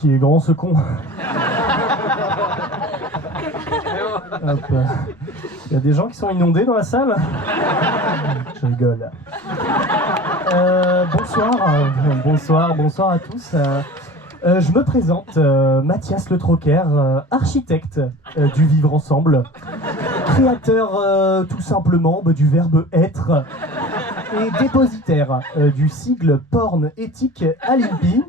Qui est grand ce con. Hop. Il y a des gens qui sont inondés dans la salle. Je rigole. Bonsoir à tous. Je me présente, Mathias Le Troquer, architecte du vivre ensemble, créateur tout simplement du verbe être et dépositaire du sigle porn éthique à l'INPI.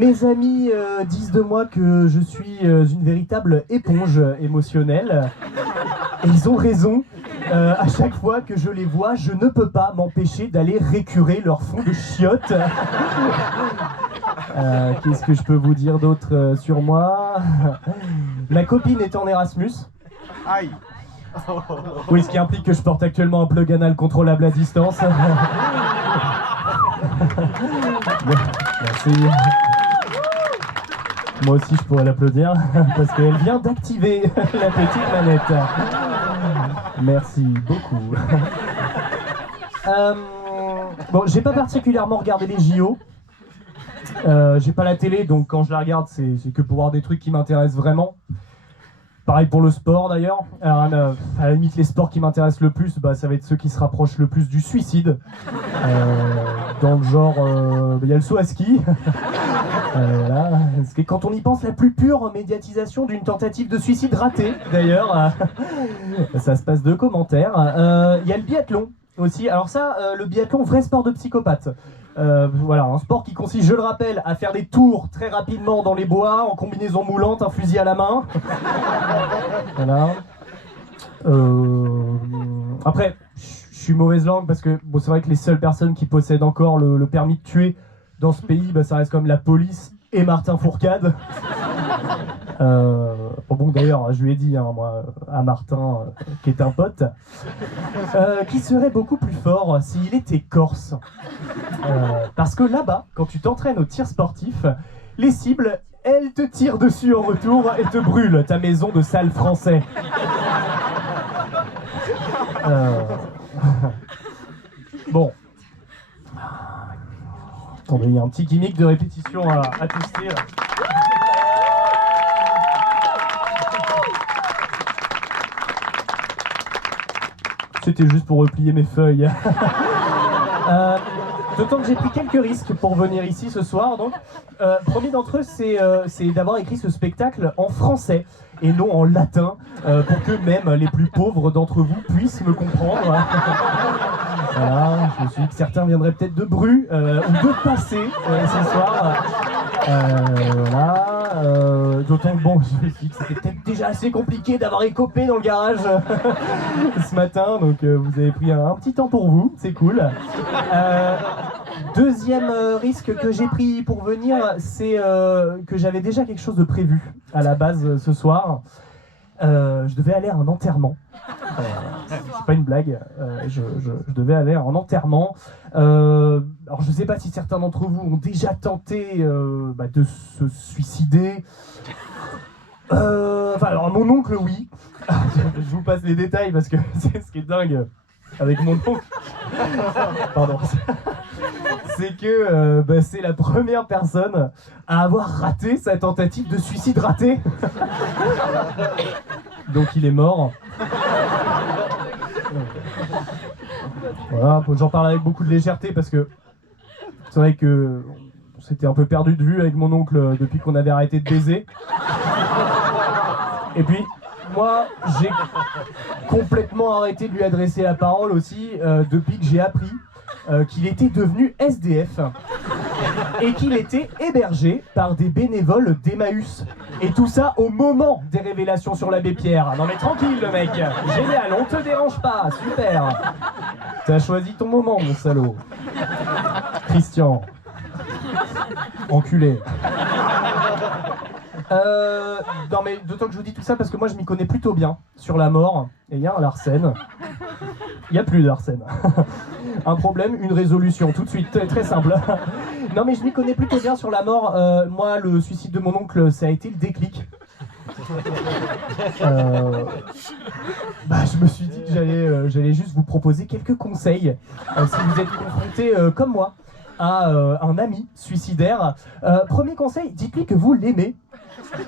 Mes amis disent de moi que je suis une véritable éponge émotionnelle et ils ont raison. À chaque fois que je les vois, je ne peux pas m'empêcher d'aller récurer leur fond de chiottes. Qu'est-ce que je peux vous dire d'autre sur moi? Ma copine est en Erasmus. Aïe. Oui, ce qui implique que je porte actuellement un plug anal contrôlable à distance. Merci. Moi aussi je pourrais l'applaudir parce qu'elle vient d'activer la petite manette. Merci beaucoup. Bon, j'ai pas particulièrement regardé les JO. J'ai pas la télé, donc quand je la regarde, c'est que pour voir des trucs qui m'intéressent vraiment. Pareil pour le sport d'ailleurs. À la limite, les sports qui m'intéressent le plus, bah, ça va être ceux qui se rapprochent le plus du suicide. Dans le genre, il y a le saut à ski. Voilà. Parce que quand on y pense, la plus pure médiatisation d'une tentative de suicide ratée, d'ailleurs. Ça se passe de commentaires. Il y a le biathlon aussi. Alors ça, le biathlon, vrai sport de psychopathe. Voilà, un sport qui consiste, je le rappelle, à faire des tours très rapidement dans les bois, en combinaison moulante, un fusil à la main. Voilà. Après, je suis mauvaise langue parce que bon, c'est vrai que les seules personnes qui possèdent encore le permis de tuer dans ce pays, bah, ça reste comme la police et Martin Fourcade. Bon d'ailleurs, je lui ai dit, hein, moi, à Martin, qui est un pote, qui serait beaucoup plus fort s'il était corse. Parce que là-bas, quand tu t'entraînes au tir sportif, les cibles, elles te tirent dessus en retour et te brûlent ta maison de sale français. Bon. Attendez, il y a un petit gimmick de répétition à tester. C'était juste pour replier mes feuilles. D'autant que j'ai pris quelques risques pour venir ici ce soir. Donc, premier d'entre eux, c'est d'avoir écrit ce spectacle en français et non en latin, pour que même les plus pauvres d'entre vous puissent me comprendre. Voilà, je me suis dit que certains viendraient peut-être de Bru ou de Passé ce soir. Voilà. D'autant que bon, je me suis dit que c'était peut-être déjà assez compliqué d'avoir écopé dans le garage ce matin, donc vous avez pris un petit temps pour vous, c'est cool. Deuxième risque que j'ai pris pour venir, c'est que j'avais déjà quelque chose de prévu à la base ce soir. Je devais aller à un enterrement. C'est pas une blague. Je devais aller à un enterrement. Alors je sais pas si certains d'entre vous ont déjà tenté de se suicider. Alors mon oncle, oui. Je vous passe les détails parce que c'est ce qui est dingue avec mon oncle. Pardon. C'est que c'est la première personne à avoir raté sa tentative de suicide ratée. Donc il est mort. Voilà, j'en parle avec beaucoup de légèreté parce que c'est vrai que on s'était un peu perdu de vue avec mon oncle depuis qu'on avait arrêté de baiser. Et puis moi j'ai complètement arrêté de lui adresser la parole aussi depuis que j'ai appris qu'il était devenu SDF et qu'il était hébergé par des bénévoles d'Emmaüs. Et tout ça au moment des révélations sur l'abbé Pierre. Non mais tranquille le mec, génial, on te dérange pas, super. T'as choisi ton moment mon salaud. Christian. Enculé. Non mais d'autant que je vous dis tout ça parce que moi je m'y connais plutôt bien sur la mort. Et il y a un Larsen. Il n'y a plus d'Arsène. Un problème, une résolution, tout de suite, très simple. Non mais je m'y connais plutôt bien sur la mort. Moi, le suicide de mon oncle, ça a été le déclic. Je me suis dit que j'allais juste vous proposer quelques conseils. Si vous êtes confrontés, comme moi, à un ami suicidaire. Premier conseil, dites-lui que vous l'aimez,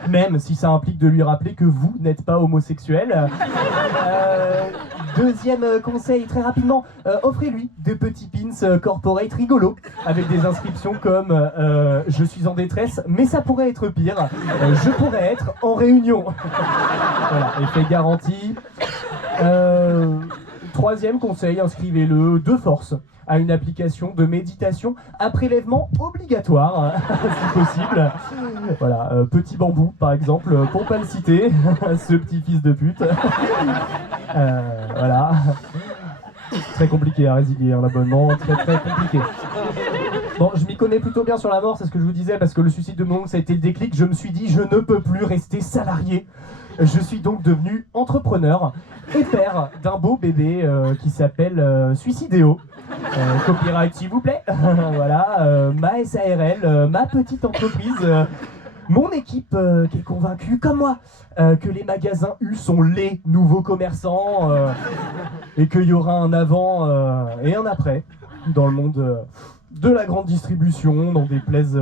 même si ça implique de lui rappeler que vous n'êtes pas homosexuel. Deuxième conseil, très rapidement, offrez-lui des petits pins corporate rigolos avec des inscriptions comme je suis en détresse, mais ça pourrait être pire, je pourrais être en réunion. Voilà, effet garanti. Troisième conseil, inscrivez-le de force à une application de méditation à prélèvement obligatoire, si possible. Voilà, Petit Bambou, par exemple, pour pas le citer, ce petit fils de pute. Voilà. Très compliqué à résilier, un abonnement, très compliqué. Bon, je m'y connais plutôt bien sur la mort, c'est ce que je vous disais, parce que le suicide de mon oncle, ça a été le déclic. Je me suis dit, je ne peux plus rester salarié. Je suis donc devenu entrepreneur et père d'un beau bébé qui s'appelle Suicidéo. Copyright s'il vous plaît. Voilà, ma SARL, ma petite entreprise, mon équipe qui est convaincue, comme moi, que les magasins U sont les nouveaux commerçants et qu'il y aura un avant et un après dans le monde de la grande distribution, dans des plaies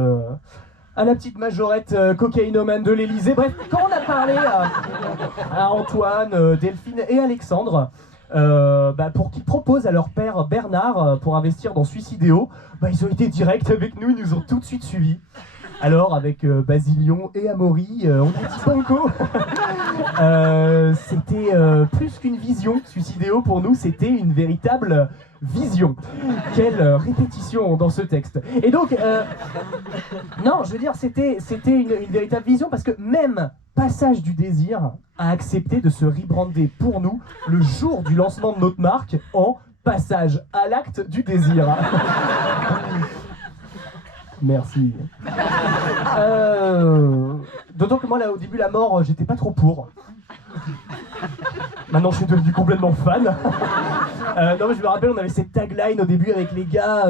à la petite majorette cocaïnomane de l'Elysée. Bref, quand on a parlé à Antoine, Delphine et Alexandre, pour qu'ils proposent à leur père Bernard pour investir dans Suicidéo, ils ont été directs avec nous, ils nous ont tout de suite suivis. Alors avec Basilion et Amaury, on a dit banco. C'était plus qu'une vision, Suicidéo pour nous, c'était une véritable vision. Quelle répétition dans ce texte. Et donc, non, je veux dire, c'était une véritable vision parce que même Passage du Désir a accepté de se rebrander pour nous le jour du lancement de notre marque en Passage à l'acte du désir. Merci. D'autant que moi, là, au début, la mort, j'étais pas trop pour. Maintenant, je suis devenu complètement fan. Non, mais je me rappelle, on avait cette tagline au début avec les gars.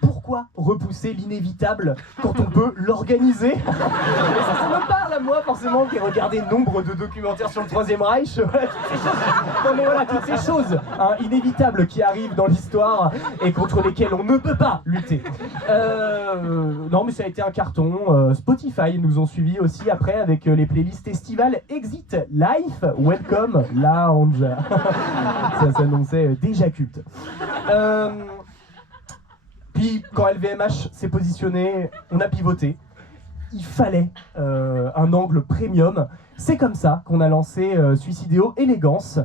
Pourquoi repousser l'inévitable quand on peut l'organiser? Et ça me parle à moi, forcément, qui ai regardé nombre de documentaires sur le Troisième Reich. Non mais voilà, toutes ces choses inévitables qui arrivent dans l'histoire et contre lesquelles on ne peut pas lutter. Non mais ça a été un carton. Spotify nous ont suivis aussi après avec les playlists estivales Exit, Life, Welcome, Lounge. Ça s'annonçait déjà culte. Puis quand LVMH s'est positionné, on a pivoté. Il fallait un angle premium. C'est comme ça qu'on a lancé Suicidéo Élégance,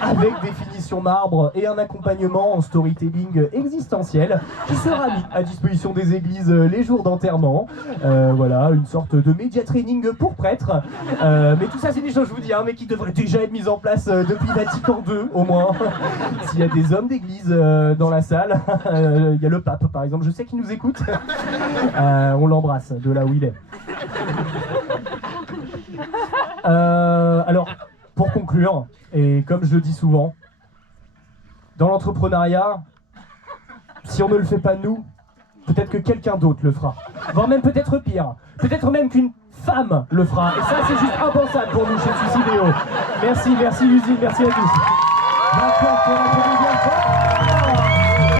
avec des finitions marbre et un accompagnement en storytelling existentiel qui sera mis à disposition des églises les jours d'enterrement. Voilà, une sorte de média training pour prêtres. Mais tout ça, c'est des choses, je vous dis, mais qui devraient déjà être mises en place depuis Vatican II, au moins. S'il y a des hommes d'église dans la salle, il y a le pape, par exemple, je sais qu'il nous écoute. On l'embrasse, de là où il est. Alors, pour conclure, et comme je le dis souvent, dans l'entrepreneuriat, si on ne le fait pas nous, peut-être que quelqu'un d'autre le fera. Voire même peut-être pire, peut-être même qu'une femme le fera. Et ça, c'est juste impensable pour nous chez Suicidéo. Merci l'usine, merci à tous.